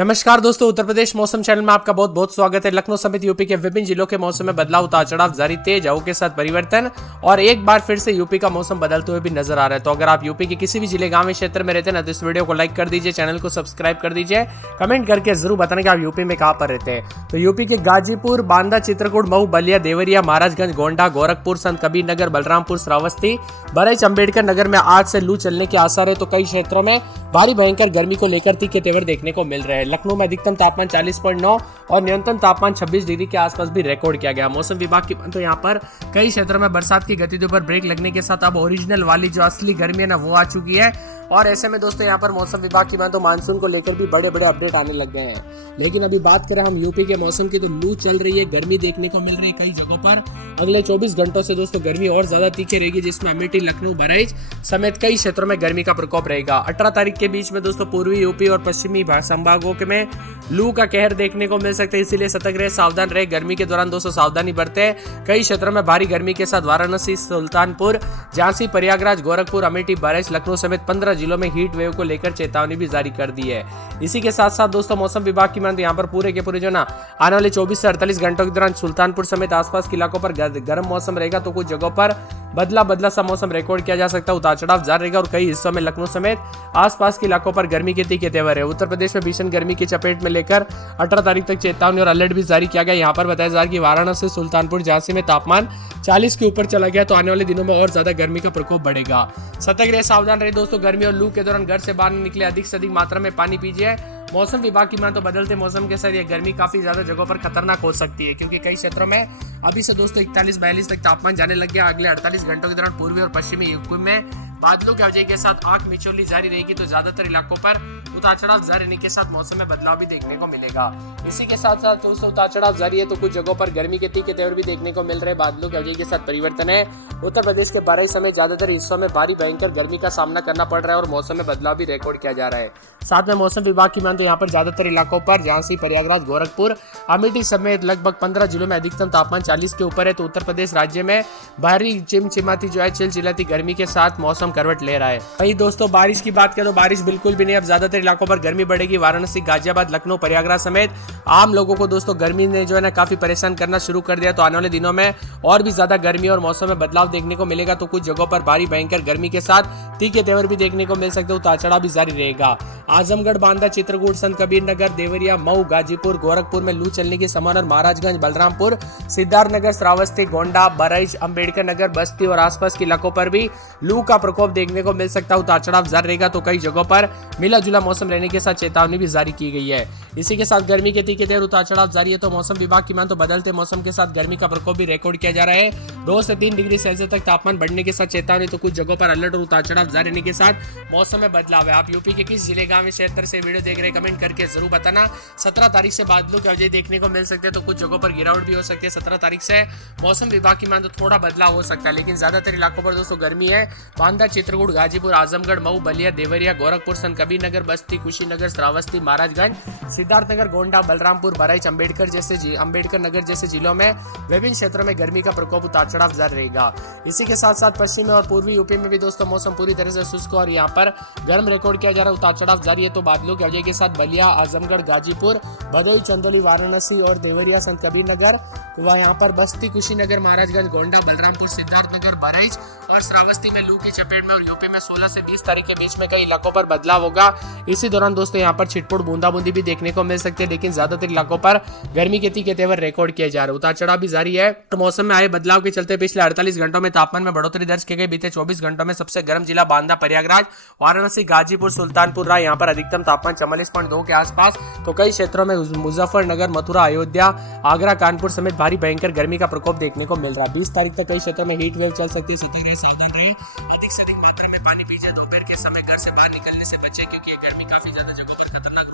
नमस्कार दोस्तों, उत्तर प्रदेश मौसम चैनल में आपका बहुत बहुत स्वागत है। लखनऊ समेत यूपी के विभिन्न जिलों के मौसम में बदलाव, उतार चढ़ाव जारी, तेज हवाओं के साथ परिवर्तन और एक बार फिर से यूपी का मौसम बदलते हुए भी नजर आ रहा है। तो अगर आप यूपी के किसी भी जिले, गांव या क्षेत्र में रहते हैं ना, तो इस वीडियो को लाइक कर दीजिए, चैनल को सब्सक्राइब कर दीजिए, कमेंट करके जरूर बताना कि आप यूपी में कहाँ पर रहते हैं। तो यूपी के गाजीपुर, बांदा, चित्रकूट, मऊ, बलिया, देवरिया, महाराजगंज, गोंडा, गोरखपुर, संत कबीर नगर, बलरामपुर, श्रावस्ती, बहराइच, अम्बेडकर नगर में आज से लू चलने के आसार है। तो कई क्षेत्रों में भारी भयंकर गर्मी को लेकर तीखे तेवर देखने को मिल रहे हैं। लखनऊ में अधिकतम तापमान 40.9 और न्यूनतम तापमान 26 डिग्री के आसपास भी रिकॉर्ड किया गया। मौसम विभाग की तो यहाँ पर कई क्षेत्रों में बरसात की गतिविधियों पर ब्रेक लगने के साथ अब ओरिजिनल वाली जो असली गर्मी है ना, वो आ चुकी है। और ऐसे में दोस्तों यहाँ पर मौसम विभाग की तो मानसून को लेकर भी बड़े बड़े अपडेट आने लग गए हैं। लेकिन अभी बात करें हम यूपी के मौसम की, तो लू चल रही है, गर्मी देखने को मिल रही है कई जगहों पर। अगले 24 घंटों से दोस्तों गर्मी और ज्यादा तीखी रहेगी, जिसमें अमेठी, लखनऊ, बहराइच समेत कई क्षेत्रों में गर्मी का प्रकोप रहेगा। 18 तारीख के बीच में दोस्तों पूर्वी यूपी और पश्चिमी संभागों में लू का कहर देखने को मिल सकता है, इसीलिए सतर्क रहे, सावधान रहे। गर्मी के दौरान दोस्तों सावधानी बरते। कई क्षेत्रों में भारी गर्मी के साथ वाराणसी, सुल्तानपुर, झांसी, प्रयागराज, गोरखपुर, अमेठी, बहराइच, लखनऊ समेत 15 जिलों में हीट वेव को लेकर चेतावनी भी जारी कर दी है। इसी के साथ साथ दोस्तों मौसम विभाग की यहाँ पर पूरे के पूरे जो ना आने वाले 24 से 48 घंटों के दौरान सुल्तानपुर समेत आसपास के इलाकों पर गर्म मौसम रहेगा। तो कुछ जगहों पर बदला सा मौसम रिकॉर्ड किया जा सकता है, उतार चढ़ाव जारी रहेगा और कई हिस्सों में लखनऊ समेत आसपास के इलाकों पर गर्मी के तीखे तेवर है। उत्तर प्रदेश में भीषण गर्मी की चपेट में लेकर 18 तारीख तक चेतावनी और अलर्ट भी जारी किया गया। यहाँ पर बताया जा रहा है कि वाराणसी, सुल्तानपुर, झांसी में तापमान 40 के ऊपर चला गया, तो आने वाले दिनों में और ज्यादा गर्मी का प्रकोप बढ़ेगा। सतर्क रहे, सावधान रहे दोस्तों। गर्मी और लू के दौरान घर से बाहर निकले, अधिक से अधिक मात्रा में पानी पीजिए। मौसम विभाग की तो बदलते मौसम के साथ ये गर्मी काफी ज्यादा जगहों पर खतरनाक हो सकती है, क्योंकि कई क्षेत्रों में अभी से दोस्तों 41-42 तक तापमान जाने लग गया। अगले 48 घंटों के दौरान पूर्वी और पश्चिमी यूपी में बादलों की आवाजाही के साथ आंख मिचौली जारी रहेगी, तो ज्यादातर इलाकों पर उतार चढ़ाव जारी रहने के साथ मौसम में बदलाव भी देखने को मिलेगा। इसी के साथ साथ दोस्तों उतार चढ़ाव जारी है, तो कुछ जगहों पर गर्मी के तीखे तेवर भी देखने को मिल रहे हैं। बादलों की आवाजाही के साथ परिवर्तन है। उत्तर प्रदेश के बहराइच समेत ज्यादातर हिस्सों में भारी भयंकर गर्मी का सामना करना पड़ रहा है और मौसम में बदलाव भी रिकॉर्ड किया जा रहा है। साथ में मौसम विभाग की तो यहाँ पर ज्यादातर इलाकों पर झांसी, प्रयागराज, गोरखपुर, अमेठी समेत लगभग 15 जिलों में अधिकतम तापमान 40 के ऊपर है। तो उत्तर प्रदेश राज्य में भारी चिमचिमाती जो है चिलचिलाती गर्मी के साथ मौसम करवट ले रहा है। वही दोस्तों बारिश की बात करें तो बारिश बिल्कुल भी नहीं, अब ज्यादातर इलाकों पर गर्मी बढ़ेगी। वाराणसी, गाजियाबाद, लखनऊ, प्रयागराज समेत आम लोगों को दोस्तों गर्मी ने जो है ना काफी परेशान करना शुरू कर दिया। तो आने वाले दिनों में और भी ज्यादा गर्मी और मौसम में बदलाव देखने को मिलेगा। तो कुछ जगहों पर भारी भयंकर गर्मी के साथ तीखे तेवर भी देखने को मिल सकते हैं, उतार चढ़ाव भी जारी रहेगा। आजमगढ़, बांदा, चित्रकूट, संत कबीर नगर, देवरिया, मऊ, गाजीपुर, गोरखपुर में लू चलने की संभावना। महाराजगंज, बलरामपुर, सिद्धार्थनगर, श्रावस्ती, गोंडा, बहराइच, अम्बेडकर नगर, बस्ती और आसपास के इलाकों पर भी लू का प्रकोप देखने को मिल सकता है, उतार चढ़ाव जारी रहेगा। तो कई जगहों पर मिला जुला मौसम रहने के साथ चेतावनी भी जारी की गई है। इसी के साथ गर्मी के तीखे तेवर, उतार चढ़ाव जारी है। तो मौसम विभाग की तो बदलते मौसम के साथ गर्मी का प्रकोप भी रिकॉर्ड किया जा रहा है। 2 से 3 डिग्री सेल्सियस तक तापमान बढ़ने के साथ चेतावनी। तो कुछ जगहों पर अलर्ट और उतार चढ़ाव जारी रहने के साथ मौसम में बदलाव है। आप यूपी के किस जिले, गांव, क्षेत्र से वीडियो देख रहे हैं, कमेंट करके जरूर बताना। 17 तारीख से बादलों की आवाजाही देखने को मिल सकते हैं, तो कुछ जगहों पर गिरावट भी हो सकती है। 17 तारीख से मौसम विभाग की तो थोड़ा बदलाव हो सकता है, लेकिन ज्यादातर इलाकों पर दोस्तों गर्मी है। बांदा, चित्रकूट, गाजीपुर, आजमगढ़, मऊ, बलिया, देवरिया, गोरखपुर, संत कबीर नगर, बस्ती, कुशीनगर, श्रावस्ती, महाराजगंज, सिद्धार्थनगर, गोंडा, बलरामपुर, बहराइच, अम्बेडकर नगर जैसे जिलों में विभिन्न क्षेत्रों में गर्मी का प्रकोप, उतार चढ़ाव जारी रहेगा। इसी के साथ साथ पश्चिमी और पूर्वी यूपी में भी दोस्तों मौसम पूरी तरह से शुष्क और यहाँ पर गर्म रिकॉर्ड किया जा रहा है, उतार चढ़ाव जारी है। तो बादलों की आवाजाही के साथ बलिया, आजमगढ़, गाजीपुर, भदोही, चंदौली, वाराणसी और देवरिया, संत कबीर नगर, वह यहाँ पर बस्ती, कुशीनगर, महाराजगंज, गोंडा, बलरामपुर, सिद्धार्थनगर, बहराइच और श्रावस्ती में लू की चपेट में और यूपी में 16 से 20 तारीख के बीच में कई इलाकों पर बदलाव होगा। इसी दौरान दोस्तों यहाँ पर छिटपुट बूंदाबूंदी भी देखने को मिल सकती है, लेकिन ज्यादातर इलाकों पर गर्मी के तीखे तेवर रिकॉर्ड किए जा रहे हैं, उतार चढ़ाव भी जारी है। तो मौसम में आए बदलाव के चलते पिछले 48 घंटों में तापमान में बढ़ोतरी दर्ज की गई। बीते 24 घंटों में सबसे गर्म जिला बांदा, प्रयागराज, वाराणसी, गाजीपुर, सुल्तानपुर रहा। यहाँ पर अधिकतम तापमान 44.2 के आसपास। तो कई क्षेत्रों में मुजफ्फरनगर, मथुरा, अयोध्या, आगरा, कानपुर समेत भारी भयंकर गर्मी का प्रकोप देखने को मिल रहा है। 20 तारीख तक कई क्षेत्रों में हीट वेव चल सकती है। सावधान रहिए, अधिक से अधिक मात्रा में पानी पीजिए। दोपहर के समय घर से बाहर निकलने से बचें, क्योंकि गर्मी काफी ज्यादा जगहों पर खतरनाक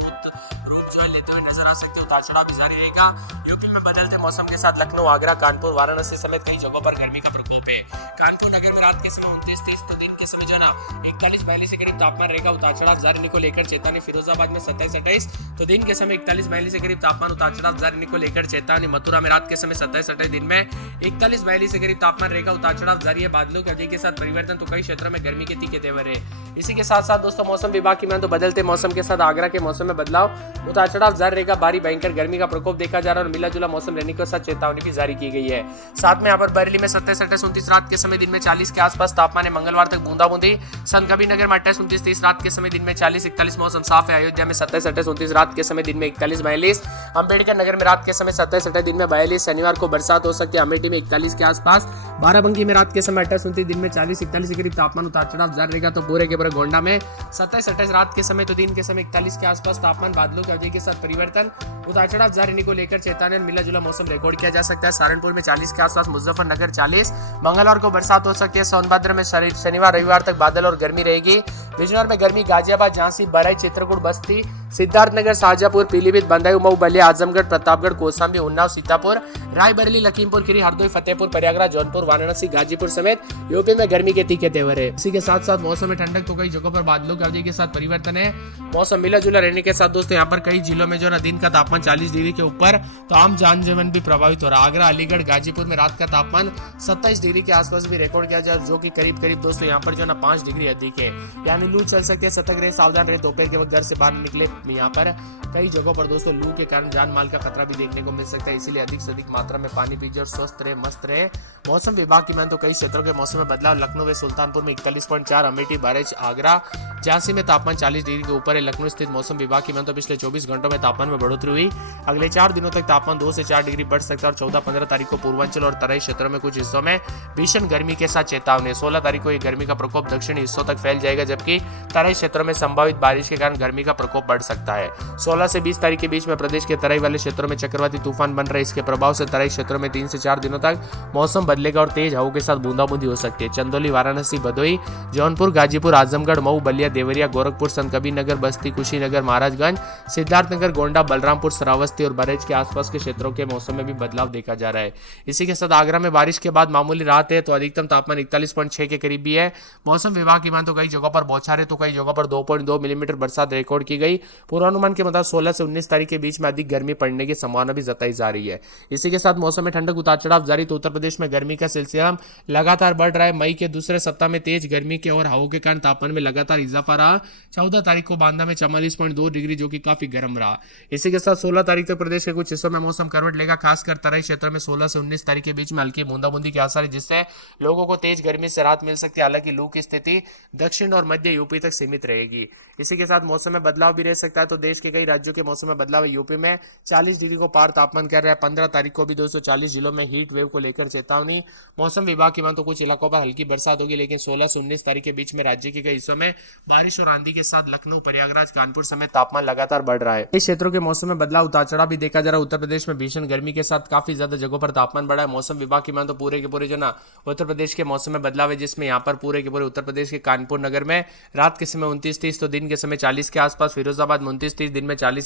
रूप जो लेते हुए नजर आ सकते हैं, उतार चढ़ाव भी जारी रहेगा। यूपी में बदलते मौसम के साथ लखनऊ, आगरा, कानपुर, वाराणसी समेत कई जगहों पर गर्मी का प्रकोप है। कानपुर नगर में रात के समय 29-30 तो दिन के के समय जो ना 41-42 के करीब तापमान रहेगा। उतार चढ़ाव जारी रहने को लेकर चेतावनी फिरोजाबाद में 27-28, तो दिन के समय 41-42 के करीब तापमान उतार चढ़ाव जारी रहने को लेकर चेतावनी। मथुरा में रात के समय 27-28, दिन में 41-42 के करीब तापमान रहेगा। उतार चढ़ाव जारी है। बादलों की अवधि के साथ परिवर्तन, तो कई क्षेत्रों में गर्मी के तीखे तेवर है। इसी के साथ साथ दोस्तों मौसम विभाग की मान तो बदलते मौसम के साथ आगरा के मौसम में बदलाव, उतार चढ़ाव जारी रहेगा। भारी भयंकर गर्मी का प्रकोप देखा जा रहा है और मिला जुला मौसम रहने के साथ चेतावनी भी जारी की गई है। साथ में यहाँ पर बरेली में 27-28-29 रात के समय, दिन में 40 के आसपास तापमान है। मंगलवार तक बूंदाबूंदी। संत कबीरनगर में 28-29-30 रात के समय, दिन में 40-41 मौसम साफ है। अयोध्या में 27-28-29 रात के समय, दिन में 41-42। अंबेडकर नगर में रात के समय 27-28, दिन में 42। शनिवार को बरसात हो सकती है। अमेठी में 41 के आसपास। बाराबंकी में रात के समय 28-29, दिन में 40-41 के करीब तापमान उतार चढ़ाव जारी रहेगा। तो पूरे के पूरे गोंडा में 27-28 रात के समय, तो दिन के समय 41 के आसपास तापमान। बादलों की अवधि के साथ परिवर्तन, उतार चढ़ाव जारी रहने को लेकर चेतावनी। मिला जुला मौसम रिकॉर्ड किया जा सकता है। सहारनपुर में 40 के आसपास, मुजफ्फरनगर 40। मंगलवार को बरसात हो सकती है। सोनभद्र में शनिवार रविवार तक बादल और गर्मी रहेगी। बिजनौर में गर्मी। गाजियाबाद, झांसी, बहराइच, चित्रकूट, बस्ती, सिद्धार्थनगर, शाहजहांपुर, पीलीभीत, बदायूं, मऊ, बलिया, आजमगढ़, प्रतापगढ़, कौशाम्बी, उन्नाव, सीतापुर, रायबरेली, लखीमपुर खीरी, हरदोई, फतेहपुर, प्रयागराज, जौनपुर, वाराणसी, गाजीपुर समेत यूपी में गर्मी के तीखे तेवर है। इसी के साथ साथ मौसम में ठंडक, तो कई जगहों पर बादलों की अवधि के साथ परिवर्तन है। मौसम मिला जुला रहने के साथ दोस्तों यहाँ पर कई जिलों में जो ना दिन का तापमान 40 डिग्री के ऊपर, तो आम जनजीवन भी प्रभावित हो रहा है। आगरा, अलीगढ़, गाजीपुर में रात का तापमान 27 डिग्री के आसपास भी रिकॉर्ड किया जाए, जो कि करीब करीब दोस्तों यहाँ पर जो ना 5 डिग्री अधिक है। यानी लू चल सकती है। सतर्क रहे, सावधान रहे। दोपहर के वक्त घर से बाहर निकले। यहाँ पर कई जगहों पर दोस्तों लू के कारण जान माल का खतरा भी देखने को मिल सकता है। इसीलिए अधिक से अधिक मात्रा में पानी पीजिए और स्वस्थ रहे, मस्त रहे। मौसम विभाग की मान तो कई क्षेत्रों के मौसम में बदलाव। लखनऊ व सुल्तानपुर में 41.4, अमेठी, बहराइच, आगरा, झांसी में तापमान 40 डिग्री के ऊपर है। लखनऊ स्थित मौसम विभाग की मान तो पिछले 24 घंटों में तापमान में बढ़ोतरी हुई। अगले 4 दिनों तक तापमान 2 से 4 डिग्री बढ़ सकता है और 14-15 तारीख को पूर्वांचल और तराई क्षेत्रों में कुछ हिस्सों में भीषण गर्मी के साथ चेतावनी। 16 तारीख को यह गर्मी का प्रकोप दक्षिणी हिस्सों तक फैल जाएगा, जबकि तराई क्षेत्रों में संभावित बारिश के कारण गर्मी का प्रकोप बढ़ सकता है। 16 से 20 तारीख के बीच में प्रदेश के तराई वाले क्षेत्रों में चक्रवाती तूफान बन रहे। इसके प्रभाव से तराई क्षेत्रों में 3 से 4 दिनों तक मौसम बदलेगा और तेज हवाओं के साथ बूंदाबूंदी हो सकती है। चंदौली, वाराणसी, भदोही, जौनपुर, गाजीपुर, आजमगढ़, मऊ, बलिया, देवरिया, गोरखपुर, संत कबीरनगर, बस्ती, कुशीनगर, महाराजगंज, सिद्धार्थनगर, गोंडा, बलरामपुर, श्रावस्ती और बरेली के आसपास के क्षेत्रों के मौसम में भी बदलाव देखा जा रहा है। इसी के साथ आगरा में बारिश के बाद मामूली राहत है, तो अधिकतम तापमान 41.6 के करीब भी है। मौसम विभाग की मान तो कई जगहों पर बौछारें, तो कई जगहों पर 2.2 मिलीमीटर बरसात रिकॉर्ड की गई। पूर्वानुमान के मुताबिक 16 से 19 तारीख के बीच में अधिक गर्मी पड़ने की संभावना भी जताई जा रही है। इसी के साथ मौसम में ठंडक, उतार चढ़ाव जारी। तो उत्तर प्रदेश में गर्मी का सिलसिला लगातार बढ़ रहा है। मई के दूसरे सप्ताह में तेज गर्मी के और हवाओं के कारण तापमान में लगातार इजाफा रहा। 14 तारीख को बांदा में 44.2 डिग्री, जो कि काफी गर्म रहा। इसी के साथ 16 तारीख तक प्रदेश के कुछ हिस्सों में मौसम करवट लेगा। खासकर तराई क्षेत्र में 16 से 19 तारीख के बीच में हल्की बूंदाबूंदी के आसार है, जिससे लोगों को तेज गर्मी से राहत मिल सकती है। हालांकि लू की स्थिति दक्षिण और मध्य यूपी तक सीमित रहेगी। इसी के साथ मौसम में बदलाव भी रह सकता है। तो देश के कई राज्यों के मौसम में बदलाव है। यूपी में 40 डिग्री को पार तापमान कर रहा है। 15 तारीख को भी 240 जिलों में हीट वेव को लेकर चेतावनी। मौसम विभाग की मान तो कुछ इलाकों पर हल्की बरसात होगी, लेकिन 16 से 19 तारीख के बीच में राज्य के कई हिस्सों में बारिश और आंधी के साथ लखनऊ, प्रयागराज, कानपुर समेत तापमान लगातार बढ़ रहा है। इस क्षेत्रों के मौसम में बदलाव, उतार चढ़ाव भी देखा जा रहा है। उत्तर प्रदेश में भीषण गर्मी के साथ काफी ज्यादा जगहों पर तापमान बढ़ा है। मौसम विभाग की मान तो पूरे के पूरे जो ना उत्तर प्रदेश के मौसम में बदलाव है, जिसमें यहाँ पर पूरे के पूरे उत्तर प्रदेश के कानपुर नगर में रात के समय 29-30, तो दिन के समय 40 के आसपास। फिरोजाबाद में 29-30, दिन में 40